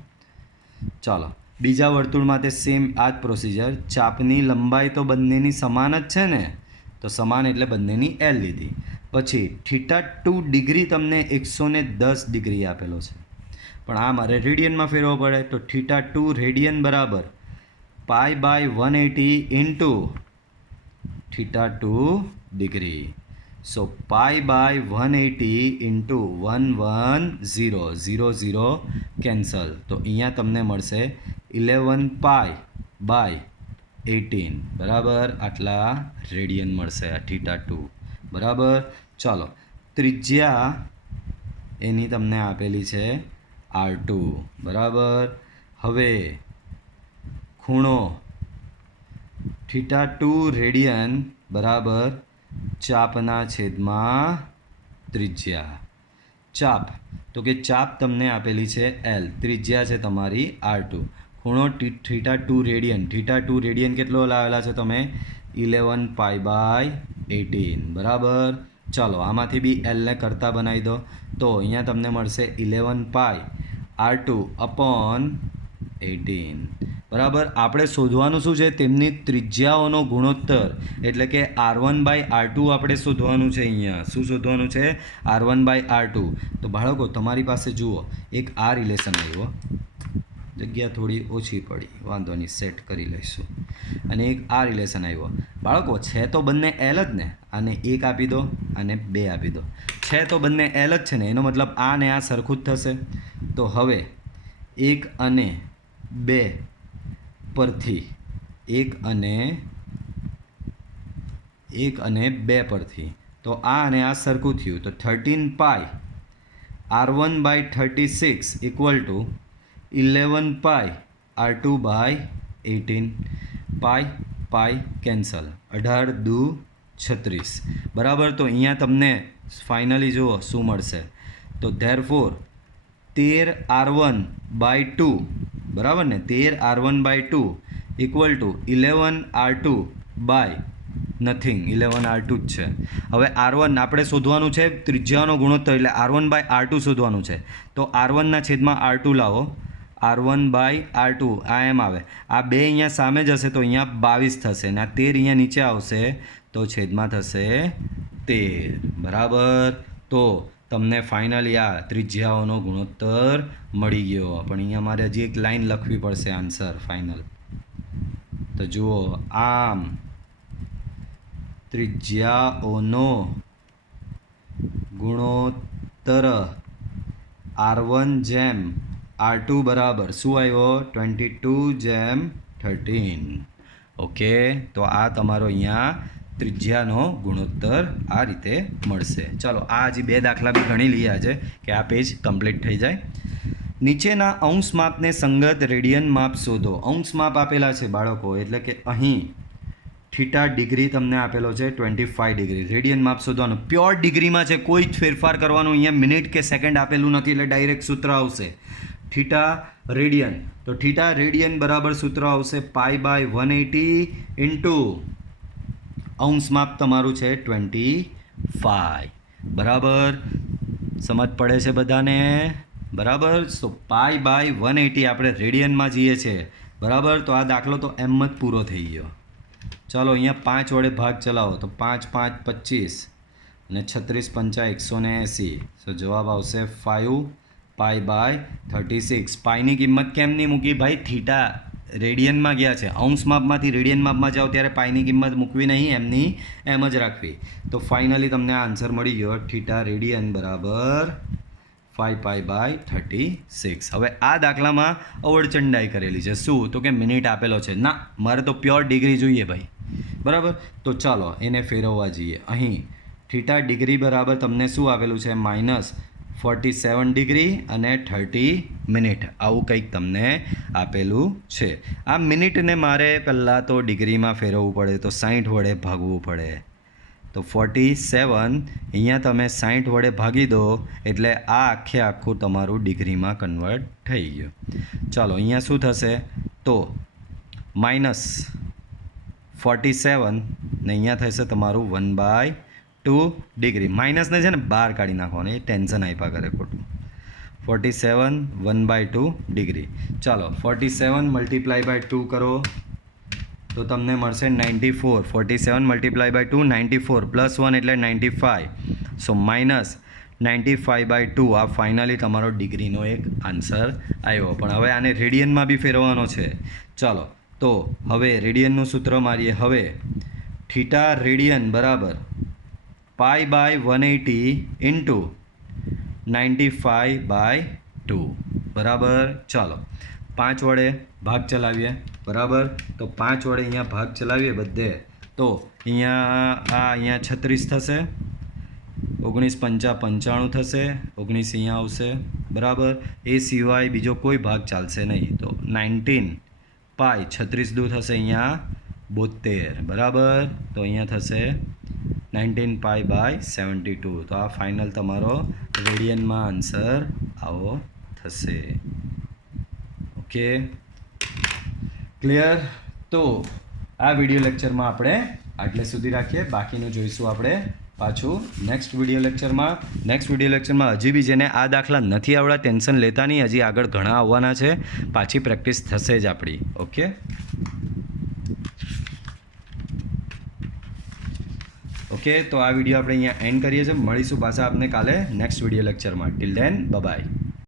ચાલો બીજા વર્તુળ માટે સેમ આ જ પ્રોસિજર. ચાપની લંબાઈ તો બંનેની સમાન જ છે ને, તો સમાન એટલે બંનેની L લીધી. પછી θ2 ડિગ્રી તમને 110 ડિગ્રી આપેલો છે. પણ આ મારે રેડિયનમાં ફેરવવો પડે. તો θ2 રેડિયન બરાબર π/180 ઇન્ટુ θ2 ડિગ્રી. સો π/180 ઇન્ટુ 110 કેન્સલ. તો અહીંયા તમને મળશે 11π/18 બરાબર આટલા રેડિયન મળશે આ θ2 બરાબર. ચાલો ત્રિજ્યા એની તમને આપેલી છે R2 બરાબર. હવે ખૂણો θ2 રેડિયન બરાબર ચાપના છેદમાં ત્રિજ્યા. ચાપ તો કે ચાપ તમને આપેલી છે L, ત્રિજ્યા છે તમારી R2. ખૂણો θ2 રેડિયન કેટલો લાવેલા છે તમે 11π/18 બરાબર. ચાલો આમાંથી બી Lને કરતા બનાવી દો. તો અહીંયા તમને મળશે 11π/R2/18 બરાબર. આપણે શોધવાનું શું છે તેમની ત્રિજ્યાઓનો ગુણોત્તર એટલે કે R1/R2 આપણે શોધવાનું છે. અહીંયા શું શોધવાનું છે R1/R2. તો બાળકો તમારી પાસે જુઓ એક આ રિલેશન આવ્યો, જગ્યા થોડી ઓછી પડી વાંધો નહીં સેટ કરી લઈશું. અને એક આ રિલેશન આવ્યો. બાળકો છે તો બંને L જ ને, આને 1 આપી દો અને 2 આપી દો. છે તો બંને L જ છે ને, એનો મતલબ આ ને આ સરખું જ થશે. તો હવે 1 અને 2 પરથી 1 અને 2 પરથી તો આ અને આ સરખું થયું. તો 13π R1/36 equal to 11π R2/18. Pi cancel, 18 દુ 36 બરાબર. તો અહીંયા તમને ફાઇનલી જુઓ શું મળશે. તો ધેરફોર 13R1/2 બરાબર ને, 13R1/2 ઇક્વલ ટુ 11R2/નથિંગ, 11R2 જ છે. હવે R1 આપણે શોધવાનું છે ત્રિજ્યાનો ગુણોત્તર એટલે R1/R2 શોધવાનું છે. તો R1ના છેદમાં R2 લાવો, R1/R2 આ એમ આવે. આ 2 અહીંયા સામે જ હશે તો અહીંયા 22 થશે ને આ 13 અહીંયા નીચે આવશે તો છેદમાં થશે 13 બરાબર. તો તમને ફાઇનલી આ ત્રિજ્યાઓનો ગુણોત્તર મળી ગયો. પણ અહીંયા મારે હજી એક લાઈન લખવી પડશે આન્સર ફાઇનલ. તો જુઓ આમ ત્રિજ્યાઓનો ગુણોત્તર R1/R2 બરાબર શું આવ્યો 22/13. ઓકે, તો આ તમારો અહીંયા ત્રિજ્યાનો ગુણોત્તર આ રીતે મળશે. ચાલો આ હજી 2 દાખલા બી ગણી લઈએ આજે કે આ પેજ કમ્પ્લીટ થઈ જાય. નીચેના અંશ માપને સંગત રેડિયન માપ શોધો. અંશ માપ આપેલા છે બાળકો એટલે કે અહીં થીટા ડિગ્રી તમને આપેલો છે 25 ડિગ્રી. રેડિયન માપ શોધવાનું પ્યોર ડિગ્રીમાં છે, કોઈ જ ફેરફાર કરવાનું અહીંયા મિનિટ કે સેકન્ડ આપેલું નથી એટલે ડાયરેક્ટ સૂત્ર આવશે થીટા રેડિયન. તો થીટા રેડિયન બરાબર સૂત્ર આવશે π/180 ઇન્ટુ અંશ માપ તમારું છે 25 બરાબર. સમજ પડે છે બધાને બરાબર. સો π/180 આપણે રેડિયનમાં જઈએ છીએ બરાબર. તો આ દાખલો તો એમ જ પૂરો થઈ ગયો. ચાલો અહીંયા 5 વડે ભાગ ચલાવો તો 5 5 25 અને 36 5 180. સો જવાબ આવશે 5π/36. પાઈની કિંમત કેમ નહીં મૂકી ભાઈ, થીટા રેડિયનમાં ગયા છે, અંશ માપમાંથી રેડિયન માપમાં જાઓ ત્યારે પાઈની કિંમત મૂકવી નહીં, એમની એમ જ રાખવી. તો ફાઇનલી તમને આન્સર મળી ગયો થીટા રેડિયન બરાબર 5π/36. હવે આ દાખલામાં અવળચંડાઈ કરેલી છે. શું તો કે મિનિટ આપેલો છે, ના મારે તો પ્યોર ડિગ્રી જોઈએ ભાઈ બરાબર. તો ચાલો એને ફેરવવા જઈએ. અહીં થીટા ડિગ્રી બરાબર તમને શું આપેલું છે -47 ડિગ્રી અને 30 મિનિટ આવું કંઈક તમને આપેલું છે. આ મિનિટને મારે પહેલાં તો ડિગ્રીમાં ફેરવવું પડે તો 60 વડે ભાગવું પડે. તો 47 અહીંયા તમે 60 વડે ભાગી દો એટલે આ આખું તમારું ડિગ્રીમાં કન્વર્ટ થઈ ગયું. ચાલો અહીંયા શું થશે તો -47 ને અહીંયા થશે તમારું 1/2 ડિગ્રી. માઇનસને છે ને બહાર કાઢી નાખવાનું, એ ટેન્શન આપ્યા કરે ખોટું. 47 1/2 ડિગ્રી. ચાલો 47 × 2 કરો તો તમને મળશે 94. 47 × 2 94 +1 એટલે 95. સો 95/2 આ ફાઇનલી તમારો ડિગ્રીનો એક આન્સર આવ્યો. પણ હવે આને રેડિયનમાં બી ફેરવવાનો છે. ચાલો તો હવે રેડિયનનું સૂત્ર મારીએ. હવે થીટા રેડિયન બરાબર π/180 ઇન્ટુ 95/2 બરાબર. ચાલો 5 વડે ભાગ ચલાવીએ બરાબર. તો 5 વડે અહીંયા ભાગ ચલાવીએ બધે. તો અહીંયા 36 થશે, 19 પંચા 95 થશે, 19 અહીંયા આવશે બરાબર. એ સિવાય બીજો કોઈ ભાગ ચાલશે નહીં. તો 19 પાઈ 36 દૂર થશે અહીંયા 72 બરાબર. તો અહીંયા થશે 19π/72. તો આ ફાઇનલ તમારો રેડિયનમાં આન્સર આવો થશે. Okay, clear? તો આ વિડીયો લેક્ચરમાં આપણે આટલે સુધી રાખીએ. બાકીનું જોઈશું આપણે પાછું નેક્સ્ટ વિડીયો લેક્ચરમાં. નેક્સ્ટ વિડીયો લેક્ચરમાં હજી બી જેને આ દાખલા નથી આવડ્યા ટેન્શન લેતા નહીં, હજી આગળ ઘણા આવવાના છે. પાછી પ્રેક્ટિસ થશે જ આપણી. Okay, okay. તો આ વિડીયો આપણે અહીંયા એન્ડ કરીએ છીએ. મળીશું પાછા આપને કાલે નેક્સ્ટ વિડીયો લેક્ચરમાં. Till then by.